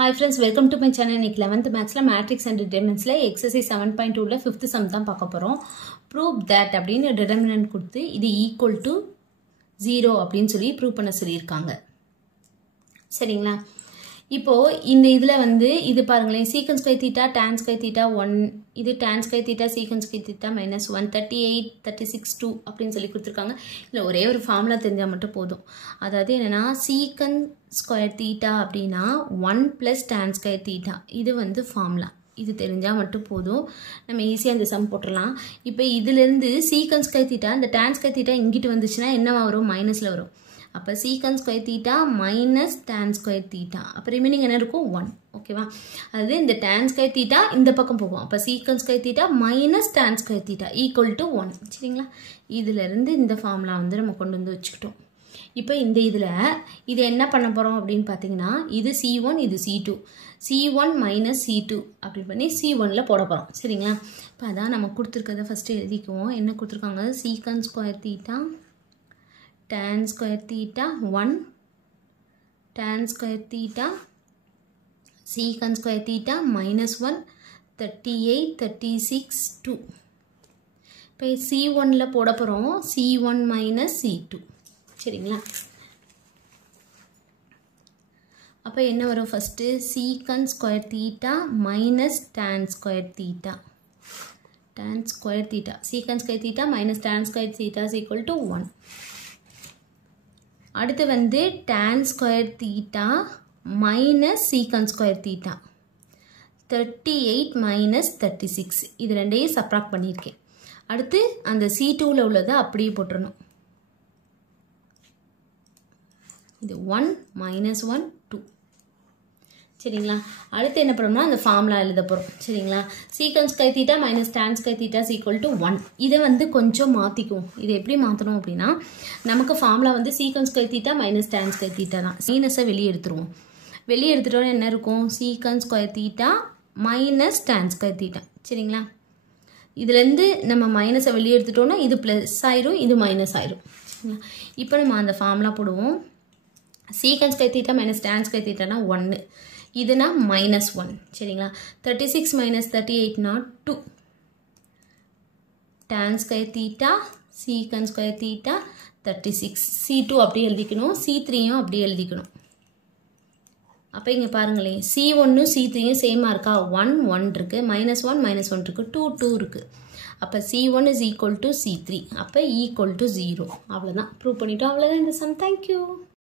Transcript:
Hi friends, welcome to my channel. இன்னைக்கு 11th mathsல matrix and determinantsல exercise 7.2ல 5th sum தான் பார்க்க போறோம். Prove that அப்படினு determinant கொடுத்து இது equal to 0 அப்படினு சொல்லி prove பண்ண சொல்லிருக்காங்க. சரிங்களா? இப்போ இந்த இதுல வந்து இது பாருங்களேன் secant square theta tan square theta 1 இது tan square theta secant square theta minus 1 38 36 2 அப்படினு சொல்லி கொடுத்திருக்காங்க. இல்ல ஒரே ஒரு ஃபார்முலா தெரிஞ்சா மட்டும் போதும். அதாவது என்னன்னா secant square theta அப்படினா 1 plus tan square theta இது வந்து ஃபார்முலா. இது தெரிஞ்சா மட்டும் போதும். நம்ம ஈஸியா இந்த சம் போட்டுறலாம். இப்போ இதில இருந்து secant square theta இந்த tan square theta இங்கிட்டு வந்துச்சுனா என்னவா வரும் மைனஸ்ல வரும். அப்ப secant square theta minus tan square theta அப்ப ரிமைனிங் என்ன இருக்கும் 1 ஓகேவா அது இந்த tan square theta இந்த பக்கம் போகும் அப்ப secant square theta minus tan square theta equal to 1 சரிங்களா இதில இருந்து இந்த ஃபார்முலா வந்து நம்ம கொண்டு வந்து வச்சுக்கிட்டோம் இப்போ இந்த இதுல இது என்ன பண்ண போறோம் அப்படினு பாத்தீங்கன்னா இது c1 இது c2 c1 minus c2 அப்படி பண்ணி c1 ல போட போறோம் சரிங்களா இப்போ அதான் நம்ம கொடுத்திருக்கத ஃபர்ஸ்ட் எழுதிக்குவோம் என்ன கொடுத்திருக்காங்க secant square theta tan square theta 1 tan square theta secant square theta minus 1 38 36 2 இப்போ c1 ல போட போறோம் c1 minus c2 சரிங்களா அப்ப என்ன வரும் first secant square theta minus tan square theta tan square theta secant square theta minus tan square theta is equal to 1 அடுத்து வந்து tan square theta minus secant square theta 38 minus 36 இது ரெண்டையும் subtract பண்ணியிருக்கேன் அடுத்து அந்த c2 ல உள்ளதை அப்படியே போட்டுறணும் இது 1 minus 1 2 சரிங்களா அடுத்து என்ன பண்ணோம்னா அந்த ஃபார்முலா எழுத போறோம் சரிங்களா secant square theta minus tan square theta is equal to 1 இத வந்து கொஞ்சம் மாத்திக்குவோம் இது எப்படி மாத்தணும் அப்படினா நமக்கு ஃபார்முலா வந்து secant square theta minus tan square theta தான் மைனஸை வெளிய எடுத்துருவோம் வெளிய எடுத்துட்டோம்னா என்ன இருக்கும் secant square theta minus tan square theta சரிங்களா இதுல இருந்து நம்ம மைனஸை வெளிய எடுத்துட்டோம்னா இது பிளஸ் ஆயிரும் இது மைனஸ் ஆயிரும் சரிங்களா இப்போ நம்ம அந்த ஃபார்முலா போடுவோம் secant square theta minus tan square theta னா 1 இதுனா minus 1 சரிங்களா 36 minus 38 not 2 tan square theta secant square theta 36 c2 அப்படியே எழுதிக்கணும் c3 யும் அப்படியே எழுதிக்கணும் அப்ப இங்க பாருங்களே c1 ம் c3 யும் சேமா இருக்கா 1 1 இருக்கு -1 -1 இருக்கு 2 2 இருக்கு அப்ப c1 is equal to c3 அப்ப equal to 0 அவ்வளவுதான் ப்ரூவ் பண்ணிட்டோம் அவ்வளவுதான் இந்த சம் thank you